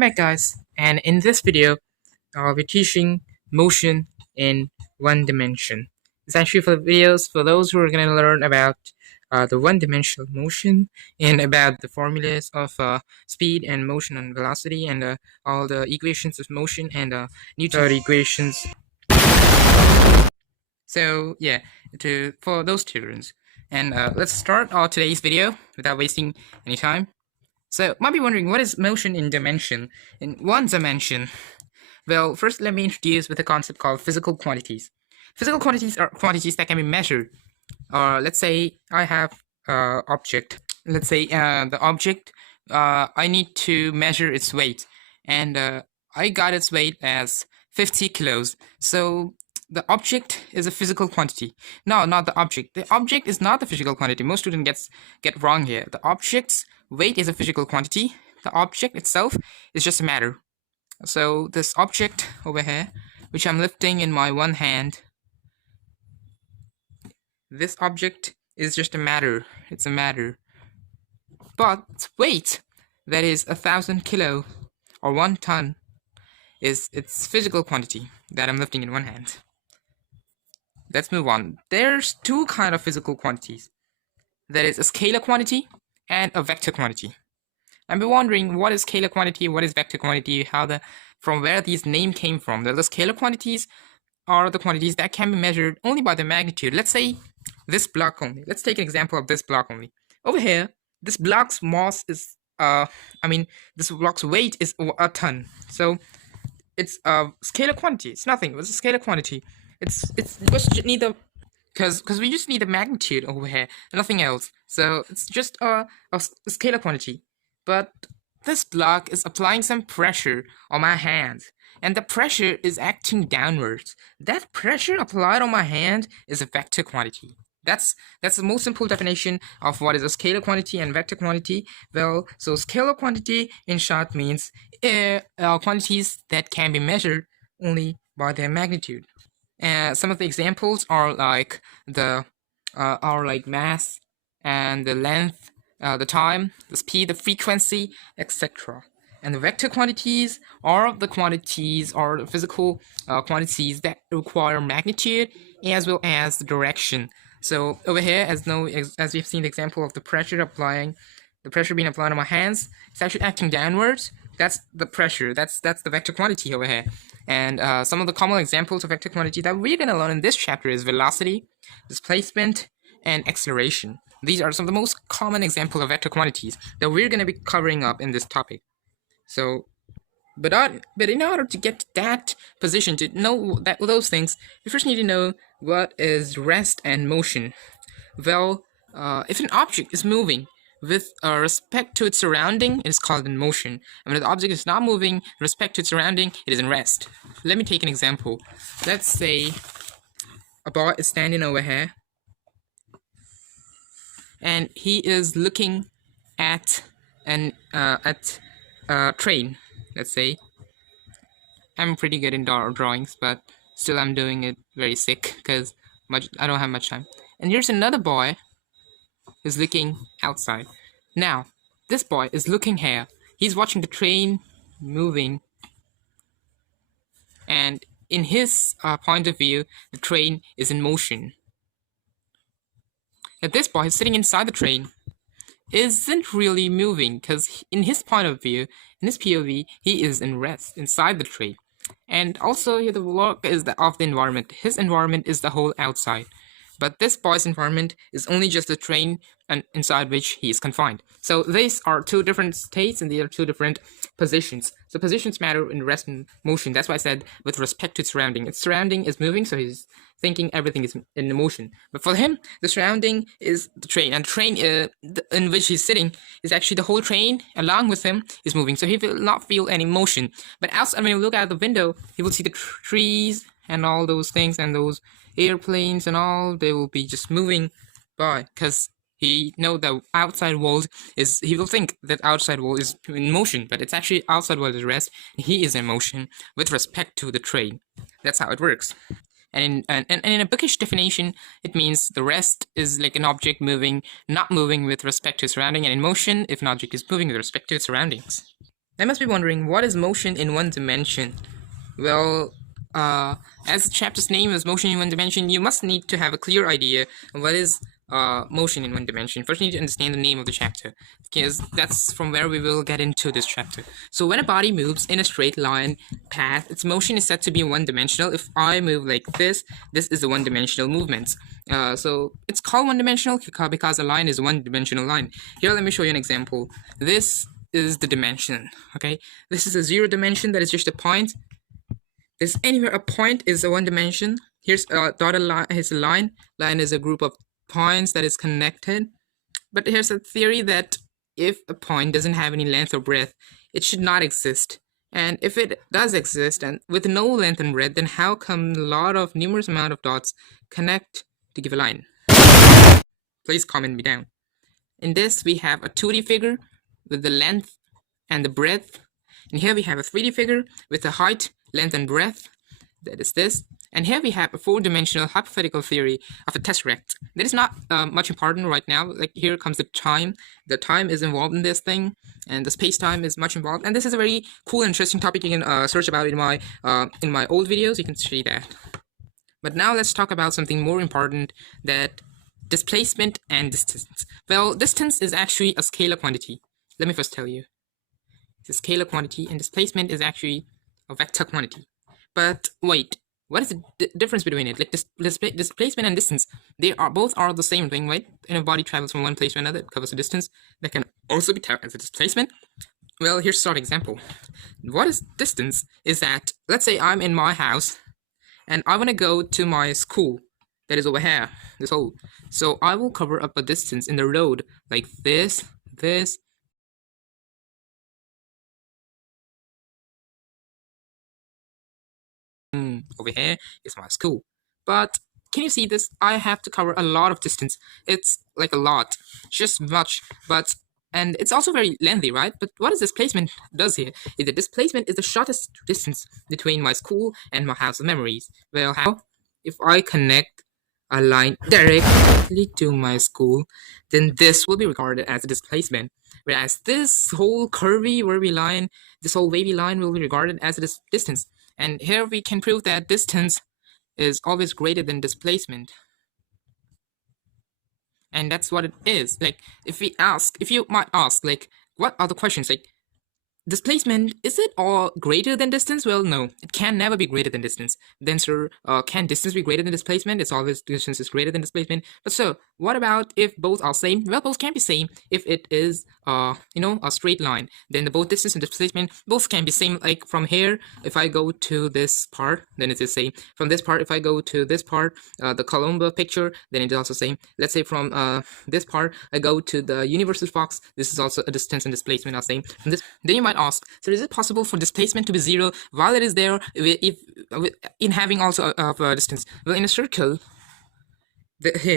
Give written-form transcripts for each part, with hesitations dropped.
Welcome back, guys, and in this video I'll be teaching motion in one dimension. It's actually for videos for those who are going to learn about the one-dimensional motion and about the formulas of speed and motion and velocity and all the equations of motion and Newton's equations. So yeah, for those students. And let's start our today's video without wasting any time. So, might be wondering, what is motion in dimension? In one dimension? Well, first let me introduce with a concept called physical quantities. Physical quantities are quantities that can be measured. Let's say I have object. Let's say the object, I need to measure its weight. And I got its weight as 50 kilos. So, the object is a physical quantity. No, not the object. The object is not the physical quantity. Most students get wrong here. The object's weight is a physical quantity. The object itself is just a matter. So this object over here, which I'm lifting in my one hand, this object is just a matter. It's a matter. But its weight, that is 1,000 kilo or 1 ton, is its physical quantity that I'm lifting in one hand. Let's move on. There's two kind of physical quantities. That is a scalar quantity and a vector quantity. I'm wondering, what is scalar quantity, what is vector quantity, from where these names came from. The scalar quantities are the quantities that can be measured only by the magnitude. Let's say this block only. Let's take an example of this block only. Over here, this block's mass is, this block's weight is a ton. So it's a scalar quantity. It's nothing. It's a scalar quantity. It's just need the, because we just need the magnitude over here, nothing else. So it's just a scalar quantity. But this block is applying some pressure on my hand, and the pressure is acting downwards. That pressure applied on my hand is a vector quantity. That's the most simple definition of what is a scalar quantity and vector quantity. Well, so scalar quantity in short means quantities that can be measured only by their magnitude. Some of the examples are like mass and the length, the time, the speed, the frequency, etc. And the vector quantities are the quantities or the physical quantities that require magnitude as well as the direction. So over here, as we've seen the example of the pressure being applied on my hands, it's actually acting downwards. That's the pressure. That's the vector quantity over here. And some of the common examples of vector quantity that we're going to learn in this chapter is velocity, displacement, and acceleration. These are some of the most common examples of vector quantities that we're going to be covering up in this topic. So, but in order to get to that position, to know those things, we first need to know what is rest and motion. Well, if an object is moving with respect to its surrounding, it is called in motion. And when the object is not moving with respect to its surrounding, it is in rest. Let me take an example. Let's say a boy is standing over here, and he is looking at a train. Let's say I'm pretty good in drawings, but still I'm doing it very sick because I don't have much time. And here's another boy is looking outside. Now, this boy is looking here. He's watching the train moving, and in his point of view, the train is in motion. Now, this boy is sitting inside the train isn't really moving because in his point of view, in his POV, he is in rest inside the train. And also here the work is of the environment. His environment is the whole outside. But this boy's environment is only just the train and inside which he is confined. So these are two different states and these are two different positions. So positions matter in rest and motion. That's why I said with respect to its surrounding. Its surrounding is moving, so he's thinking everything is in motion. But for him, the surrounding is the train. And the train in which he's sitting is actually the whole train along with him is moving. So he will not feel any motion. But outside, when you look out the window, he will see the trees and all those things and those airplanes and all. They will be just moving by because he know the outside world is, he will think that outside world is in motion, but it's actually outside world is rest, and he is in motion with respect to the train. That's how it works. And in a bookish definition, it means the rest is like an object moving, not moving with respect to its surrounding, and in motion if an object is moving with respect to its surroundings. I must be wondering, what is motion in one dimension? Well, as the chapter's name is motion in one dimension, you must need to have a clear idea of what is motion in one dimension. First, you need to understand the name of the chapter, because that's from where we will get into this chapter. So when a body moves in a straight line path, its motion is said to be one-dimensional. If I move like this is a one-dimensional movement. So it's called one-dimensional because a line is a one-dimensional line. Here, let me show you an example. This is the dimension, okay? This is a zero dimension, that is just a point. Is anywhere a point is a one dimension. Here's a dotted line. Here's a line. Line is a group of points that is connected. But here's a theory that if a point doesn't have any length or breadth, it should not exist. And if it does exist and with no length and breadth, then how come numerous amount of dots connect to give a line? Please comment me down. In this, we have a 2D figure with the length and the breadth. And here we have a 3D figure with the height, length, and breadth. That is this. And here we have a 4-dimensional hypothetical theory of a tesseract. That is not much important right now. Like, here comes the time. The time is involved in this thing, and the space-time is much involved. And this is a very cool and interesting topic. You can search about it in my old videos. You can see that. But now let's talk about something more important, that displacement and distance. Well, distance is actually a scalar quantity. Let me first tell you. It's a scalar quantity, and displacement is actually a vector quantity. But wait, what is the difference between it? Like, displacement and distance, they are both the same thing, right? And a body travels from one place to another, it covers a distance that can also be tagged as a displacement. Well, here's a short example. What is distance is that, let's say I'm in my house and I want to go to my school that is over here, this hole. So I will cover up a distance in the road like this. Over here is my school. But can you see this? I have to cover a lot of distance. It's like a lot, just much, and it's also very lengthy, right? But what is displacement does here is that displacement is the shortest distance between my school and my house of memories. Well, how? If I connect a line directly to my school, then this will be regarded as a displacement. Whereas this whole curvy, wavy line, this whole wavy line will be regarded as a distance. And here we can prove that distance is always greater than displacement. And that's what it is. Like, if you might ask, like, what are the questions? Like, displacement, is it all greater than distance? Well, no, it can never be greater than distance. Then, sir, can distance be greater than displacement? It's always distance is greater than displacement. But so, what about if both are same? Well, both can be same if it is, a straight line. Then the both distance and displacement both can be same. Like, from here, if I go to this part, then it is same. From this part, if I go to this part, the Colombo picture, then it is also same. Let's say from this part, I go to the Universal Fox. This is also a distance and displacement are same. From this, then you might ask, so is it possible for displacement to be zero while it is there in having also a distance? Well, in a circle,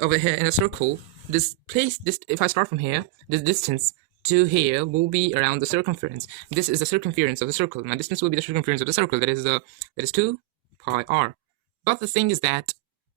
over here in a circle, if I start from here, this distance to here will be around the circumference. This is the circumference of the circle. My distance will be the circumference of the circle. That is 2 pi r. But the thing is that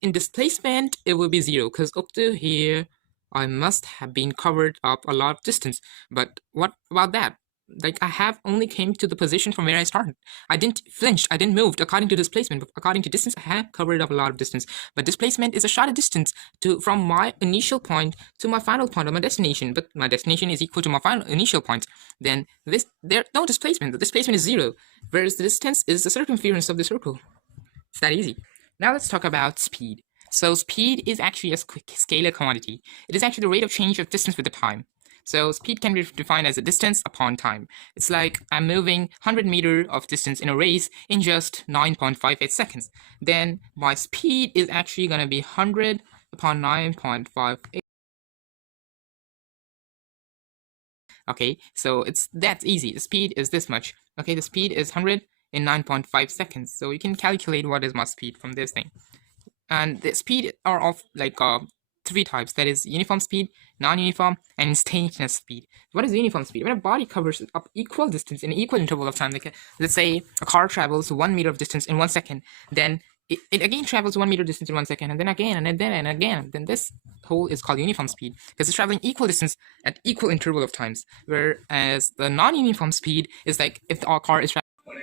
in displacement it will be 0, because up to here I must have been covered up a lot of distance. But what about that? Like, I have only came to the position from where I started. I didn't flinch, I didn't move according to displacement, but according to distance, I have covered up a lot of distance. But displacement is a shorter distance from my initial point to my final point of my destination. But my destination is equal to my final initial point. Then there's no displacement. The displacement is 0, whereas the distance is the circumference of the circle. It's that easy. Now let's talk about speed. So speed is actually a scalar quantity. It is actually the rate of change of distance with the time. So speed can be defined as a distance upon time. It's like I'm moving 100 meters of distance in a race in just 9.58 seconds. Then my speed is actually going to be 100 upon 9.58. Okay, so that's easy. The speed is this much. Okay, the speed is 100 in 9.5 seconds. So you can calculate what is my speed from this thing. And the speed are of like 3 types, that is uniform speed, non-uniform, and instantaneous speed. What is uniform speed? When a body covers up equal distance in an equal interval of time, like let's say a car travels 1 meter of distance in 1 second, then it again travels 1 meter distance in 1 second, and then again, and then again. Then this whole is called uniform speed because it's traveling equal distance at equal interval of times. Whereas the non-uniform speed is like if our car is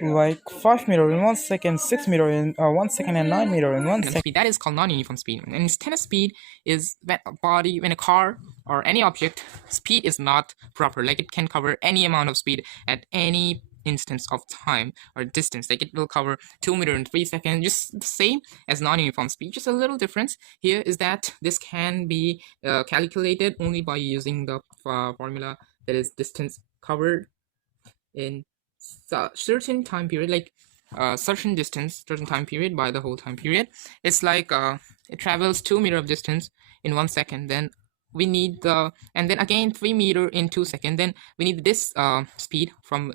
like 5 meter in 1 second, 6 meter in 1 second, and 9 meter in 1 second. That is called non-uniform speed. And instantaneous speed is when a car or any object speed is not proper. Like it can cover any amount of speed at any instance of time or distance. Like it will cover 2 meter in 3 seconds, just the same as non-uniform speed. Just a little difference here is that this can be calculated only by using the formula that is distance covered in certain time period, like certain distance, certain time period by the whole time period. It's like it travels 2 meter of distance in 1 second. Then we need and then again 3 meter in 2 seconds. Then we need this speed from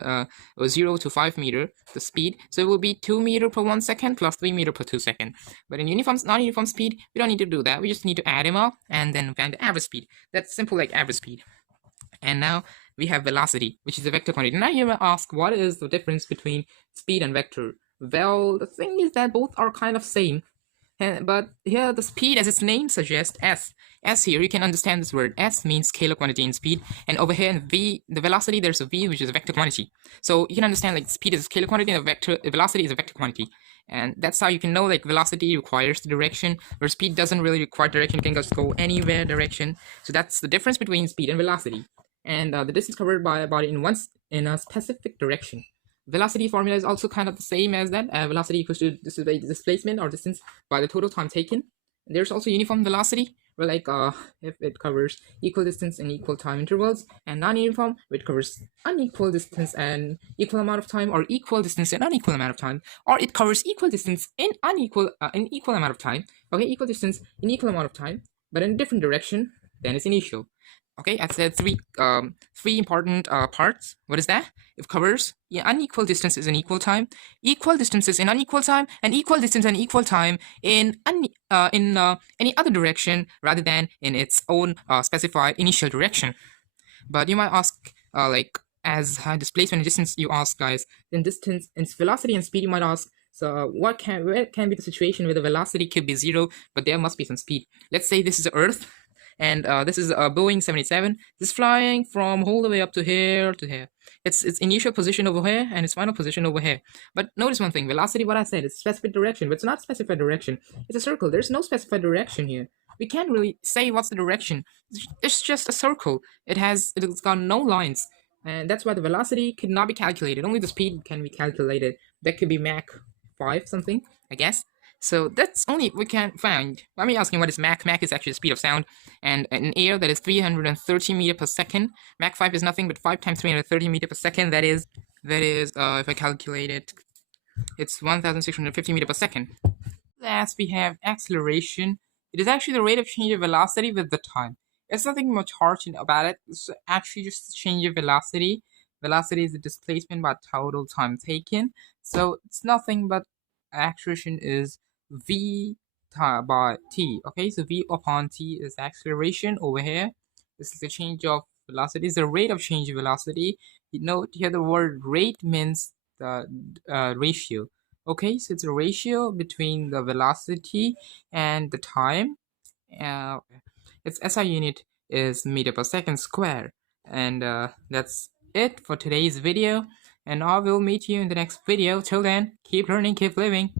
0 to 5 meter, the speed. So it will be 2 meter per 1 second plus 3 meter per 2 seconds. But in non-uniform speed, we don't need to do that. We just need to add them up and then find the average speed. That's simple, like average speed. And now we have velocity, which is a vector quantity. Now you may ask, what is the difference between speed and vector? Well, the thing is that both are kind of same. But here the speed, as its name suggests, S here, you can understand this word. S means scalar quantity in speed. And over here in V, the velocity, there's a V, which is a vector quantity. So you can understand like speed is a scalar quantity and velocity is a vector quantity. And that's how you can know like velocity requires the direction, where speed doesn't really require direction. You can just go anywhere direction. So that's the difference between speed and velocity. And the distance covered by a body in a specific direction. Velocity formula is also kind of the same as that. Velocity equals to displacement or distance by the total time taken. And there's also uniform velocity, where like if it covers equal distance in equal time intervals, and non-uniform, it covers unequal distance and equal amount of time, or equal distance and unequal amount of time, or it covers equal distance in equal amount of time. Okay, equal distance in equal amount of time, but in a different direction than its initial. Okay, I said three important parts. What is that? It covers unequal distances in equal time, equal distances in unequal time, and equal distance and equal time in any other direction rather than in its own specified initial direction. But you might ask, like as displacement and distance, you ask guys. Then distance and velocity and speed, you might ask. So where can be the situation where the velocity could be 0, but there must be some speed? Let's say this is the Earth. And this is a Boeing 77. This is flying from all the way up to here to here. Its initial position over here and its final position over here. But notice one thing, velocity, what I said, it's specific direction, but it's not specified direction. It's a circle. There's no specified direction here. We can't really say what's the direction. It's just a circle. It's got no lines. And that's why the velocity could not be calculated. Only the speed can be calculated. That could be Mach 5 something, I guess. So that's only we can find. Let me asking what is Mach. Mach is actually the speed of sound, and in air that is 330 meter per second. Mach 5 is nothing but 5 times 330 meter per second. That is if I calculate it, it's 1,650 meter per second. Last we have acceleration. It is actually the rate of change of velocity with the time. There's nothing much hard about it. It's actually just the change of velocity. Velocity is the displacement by total time taken. So it's nothing but acceleration is V by T. Okay, so V upon T is acceleration over here. This is the change of velocity, is the rate of change of velocity. You note here the word rate means the ratio. Okay, so it's a ratio between the velocity and the time. Its SI unit is meter per second square. And that's it for today's video. And I will meet you in the next video. Till then, keep learning, keep living.